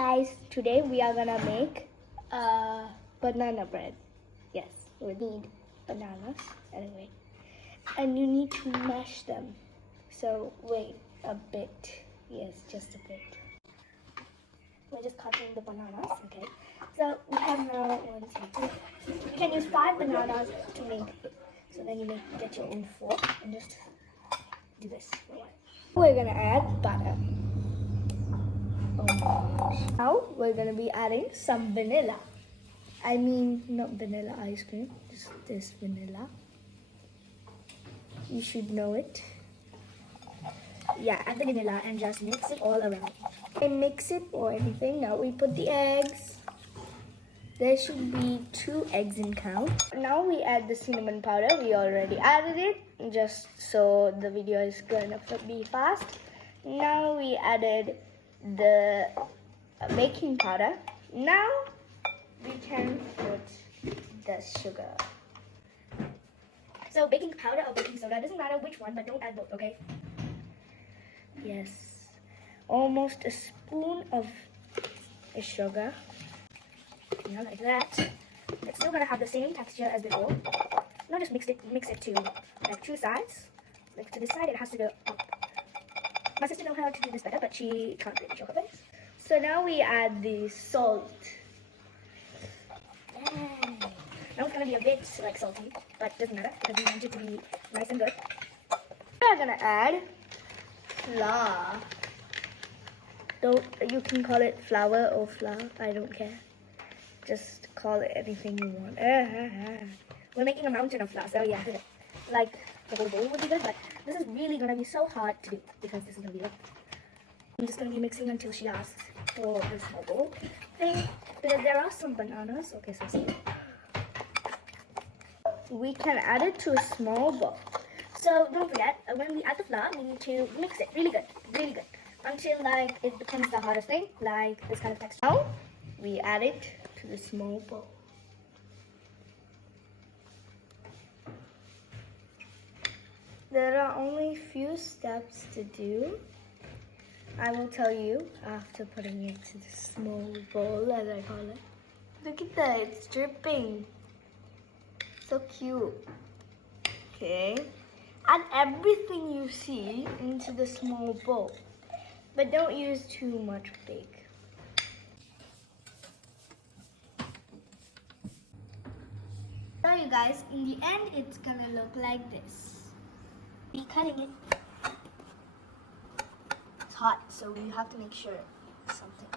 Guys, today we are gonna make banana bread. Yes, we need bananas anyway, and you need to mash them. So wait a bit. Yes, just a bit. We're just cutting the bananas. Okay. So we have now 1, 2, 3. You can use 5 bananas to make. So then you get your own fork and just do this. We're gonna add butter. Oh my gosh. Now we're gonna be adding some vanilla. I mean, not vanilla ice cream, just this vanilla. You should know it. Yeah, add the vanilla and just mix it all around. And mix it or anything. Now we put the eggs. There should be 2 eggs in count. Now we add the cinnamon powder. We already added it, just so the video is gonna be fast. Now we added the baking powder. Now we can put the sugar. So baking powder or baking soda, doesn't matter which one, but don't add both, okay? Yes, almost a spoon of sugar. Yeah, like that. It's still gonna have the same texture as before. Now just mix it to like 2 sides. Like to this side, it has to go up. My sister knows how to do this better, but she can't really show her face. So now we add the salt. Now it's gonna be a bit like salty, but doesn't matter because we want it to be nice and good. We're gonna add flour. You can call it flour or flour, I don't care. Just call it anything you want. We're making a mountain of flour, so yeah, like the whole bowl would be good, but this is really gonna be so hard to do because this is gonna be like, I'm just gonna be mixing until she asks for this whole bowl thing, because there are some bananas. Okay, so see. We can add it to a small bowl. So don't forget, when we add the flour, we need to mix it really good, until like it becomes the hardest thing, like this kind of texture. Now we add it to the small bowl. There are only few steps to do. I will tell you after putting it to the small bowl, as I call it. Look at that, it's dripping. So cute. Okay. Add everything you see into the small bowl, but don't use too much bake. So you guys, in the end, it's gonna look like this. Be cutting it. It's hot, so you have to make sure something.